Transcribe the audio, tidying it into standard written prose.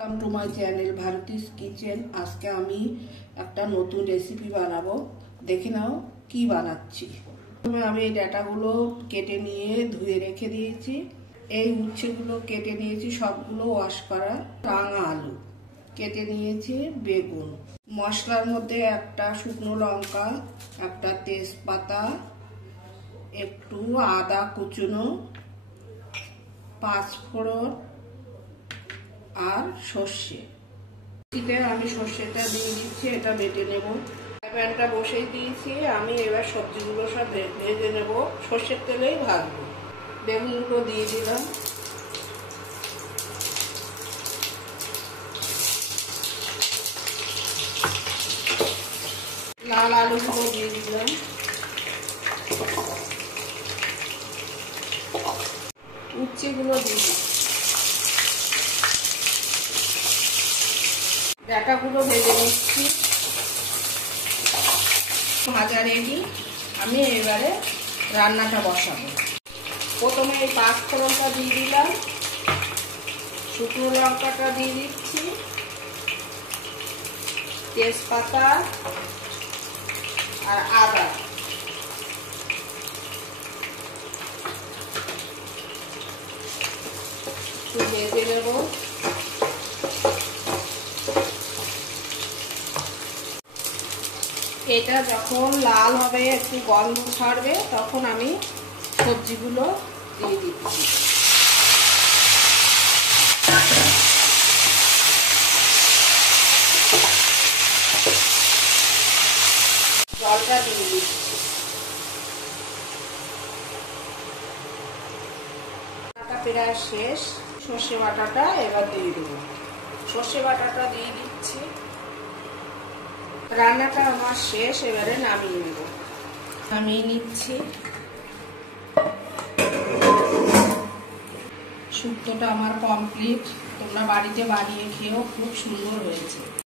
Welcome to my channel Bharti's kitchen. আজকে আমি একটা নতুন রেসিপি বানাবো, দেখে নাও কি বানাচ্ছি। প্রথমে আমি এই ডাঁটাগুলো কেটে নিয়ে ধুয়ে রেখে দিয়েছি। এই উচ্ছেগুলো কেটে নিয়েছি, সবগুলো ওয়াশ করা। রাঙা আলু কেটে নিয়েছি, বেগুন। মশলার মধ্যে একটা শুকনো লঙ্কা, একটা তেজপাতা, একটু আদা কুচনো, পাঁচফোড়ন আর সর্ষে। আমি সর্ষেটা দিয়ে দিচ্ছি, এটা বেটে নেব। প্যানটা বসিয়ে দিয়েছি, আমি এবার সবজিগুলো সব ভেজে নেব, সর্ষের তেলেই ভাজবো। বেগুনগুলো দিয়ে দিলাম, লাল আলুগুলো দিয়ে দিলাম, উচ্ছেগুলো দিয়ে দিলাম, ডাঁটাগুলো ভেজে নিচ্ছি। ভাজা রেডি। আমি এবারে রান্নাটা বসাবো। প্রথমে এই পাঁচফোড়নটা দিয়ে দিলাম, শুকনো লঙ্কাটা দিয়ে দিচ্ছি, তেজপাতা আর আদা। একটু ভেজে নেব। এটা যখন লাল হবে, একটু গন্ধ ছাড়বে, তখন আমি সবজিগুলো দিয়ে দিচ্ছি। জলটা দিয়ে দিচ্ছি। প্রায় শেষ। সর্ষে বাটাটা এবার দিয়ে দেবো। সর্ষে বাটাটা দিয়ে দিচ্ছি। রান্নাটা আমার শেষ, এবারে নামিয়ে নেব। নামিয়ে নিচ্ছি। শুক্তোটা আমার কমপ্লিট। তোমরা বাড়িতে বানিয়ে খেয়েও, খুব সুন্দর হয়েছে।